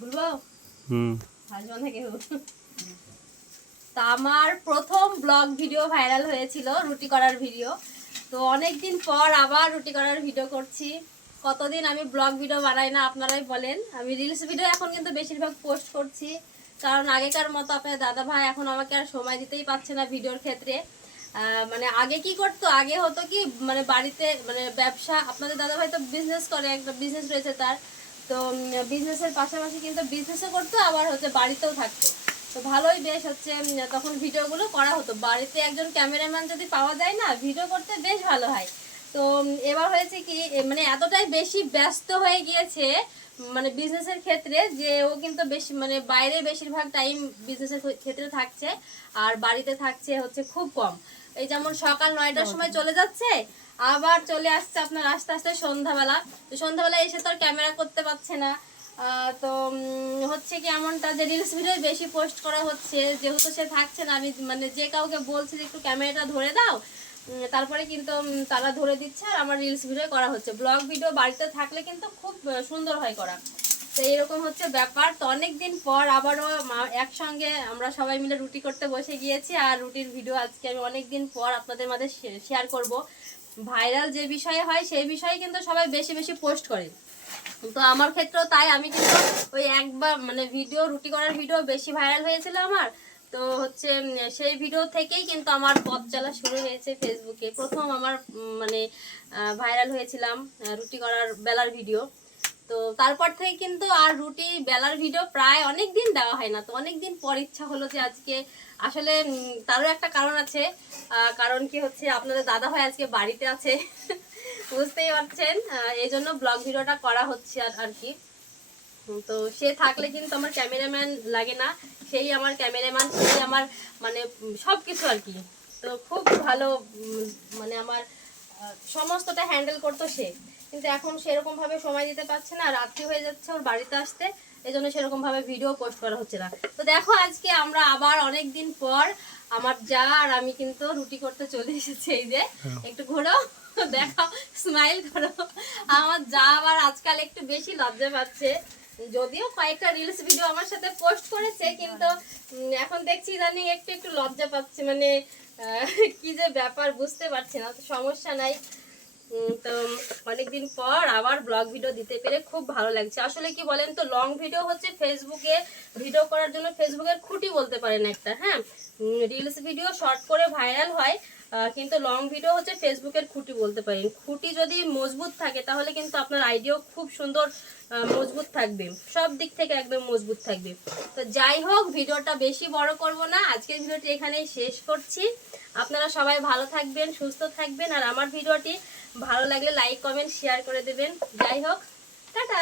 বলবো হাসবো না কেউ। তা আমার প্রথম ব্লগ ভিডিও ভাইরাল হয়েছিল রুটি করার ভিডিও। তো অনেকদিন পর আবার রুটি করার ভিডিও করছি। কতদিন আমি ব্লগ ভিডিও বানাই না আপনারাই বলেন। আমি রিলস ভিডিও এখন কিন্তু বেশিরভাগ পোস্ট করছি, কারণ আগেকার মতো আপনার দাদা ভাই এখন আমাকে আর সময় দিতেই পারছে না ভিডিওর ক্ষেত্রে। মানে আগে কি করতো, আগে হতো কি মানে বাড়িতে মানে ব্যবসা, আপনাদের দাদা ভাই তো বিজনেস করে, একটা বিজনেস রয়েছে তার। তো বিজনেসের পাশাপাশি কিন্তু বিজনেসও করতো, আবার হচ্ছে বাড়িতেও থাকতো। তো ভালোই বেশ হচ্ছে তখন ভিডিওগুলো করা হতো। বাড়িতে একজন ক্যামেরাম্যান যদি পাওয়া যায় না, ভিডিও করতে বেশ ভালো হয়। তো এবার হয়েছে কি মানে এতটাই বেশি ব্যস্ত হয়ে গিয়েছে মানে বিজনেসের ক্ষেত্রে, যে ও কিন্তু বেশি মানে বাইরে বেশিরভাগ টাইম বিজনেসের ক্ষেত্রে থাকছে, আর বাড়িতে থাকছে হচ্ছে খুব কম। এই যেমন সকাল 9টার সময় চলে যাচ্ছে, আবার চলে আসছে আপনার আস্তে আস্তে সন্ধ্যাবেলা। তো সন্ধ্যাবেলা এসে তো আর ক্যামেরা করতে পারছে না। তো হচ্ছে কি এমনটা যে রিলস ভিডিও বেশি পোস্ট করা হচ্ছে, যেহেতু সে থাকছে না। আমি মানে যে কাউকে বলছি যে একটু ক্যামেরাটা ধরে দাও, তারপরে কিন্তু তারা ধরে দিচ্ছে, আর আমার রিলস ভিডিও করা হচ্ছে। ব্লগ ভিডিও বাড়িতে থাকলে কিন্তু খুব সুন্দর হয় করা। তো এইরকম হচ্ছে ব্যাপার। তো অনেকদিন পর আবারও একসঙ্গে আমরা সবাই মিলে রুটি করতে বসে গিয়েছি, আর রুটির ভিডিও আজকে আমি অনেকদিন পর আপনাদের মাঝে শেয়ার করব। ভাইরাল যে বিষয়ে হয় সেই বিষয়ে কিন্তু সবাই বেশি বেশি পোস্ট করে। তো আমার ক্ষেত্রেও তাই, আমি কিন্তু ওই একবার মানে ভিডিও রুটি করার ভিডিও বেশি ভাইরাল হয়েছিল আমার। তো হচ্ছে সেই ভিডিও থেকেই কিন্তু আমার পথ চলা শুরু হয়েছে ফেসবুকে। প্রথম আমার মানে ভাইরাল হয়েছিলাম রুটি করার বেলার ভিডিও। তো তারপর থেকে কিন্তু আর রুটি বেলার ভিডিও প্রায় অনেক দিন দেওয়া হয় না। তো অনেক দিন পর ইচ্ছা হলো যে আজকে আসলে তারও একটা কারণ আছে। কারণ কি হচ্ছে আপনাদের দাদা ভাই আজকে বাড়িতে আছে বুঝতেই পারছেন, এই জন্য ব্লগ ভিডিওটা করা হচ্ছে আর কি। তো সে থাকলে কিন্তু আমার ক্যামেরাম্যান লাগে না, সেই আমার ক্যামেরাম্যান, সেই আমার মানে সব কিছু আর কি। তো খুব ভালো মানে আমার সমস্তটা হ্যান্ডেল করতো সে। কিন্তু এখন সেরকম ভাবে সময় দিতে পারছে না, রাত্রি হয়ে যাচ্ছে ওর বাড়িতে আসতে, এই জন্য সেরকম ভাবে ভিডিও পোস্ট করা হচ্ছে না। তো দেখো আজকে আমরা আবার অনেক দিন পর আমার যা আর আমি কিন্তু রুটি করতে চলে এসেছি। এই যে একটু ঘোরো, দেখাও, স্মাইল করো। আমার যা আবার আজকাল একটু বেশি লজ্জা পাচ্ছে, যদিও কয়েকটা রিলস ভিডিও আমার সাথে পোস্ট করেছে, কিন্তু এখন দেখছি জানি একটু একটু লজ্জা পাচ্ছে, মানে কি যে ব্যাপার বুঝতে পারছি না। তো সমস্যা নাই। তো অনেকদিন পর আবার ব্লগ ভিডিও দিতে পেরে খুব ভালো লাগছে। আসলে কি বলেন তো, লং ভিডিও হচ্ছে ফেসবুকে ভিডিও করার জন্য ফেসবুকের খুঁটি বলতে পারেন একটা। হ্যাঁ, রিলস ভিডিও শর্ট করে ভাইরাল হয়, কিন্তু লং ভিডিও হচ্ছে ফেসবুকের খুঁটি বলতে পারেন। খুঁটি যদি মজবুত থাকে তাহলে কিন্তু আপনার আইডিও খুব সুন্দর মজবুত থাকবে, সব দিক থেকে একদম মজবুত থাকবে। তো যাই হোক, ভিডিওটা বেশি বড় করব না, আজকের ভিডিওটি এখানেই শেষ করছি। আপনারা সবাই ভালো থাকবেন, সুস্থ থাকবেন, আর আমার ভিডিওটি ভালো লাগলে লাইক কমেন্ট শেয়ার করে দেবেন। যাই হোক, টাটা।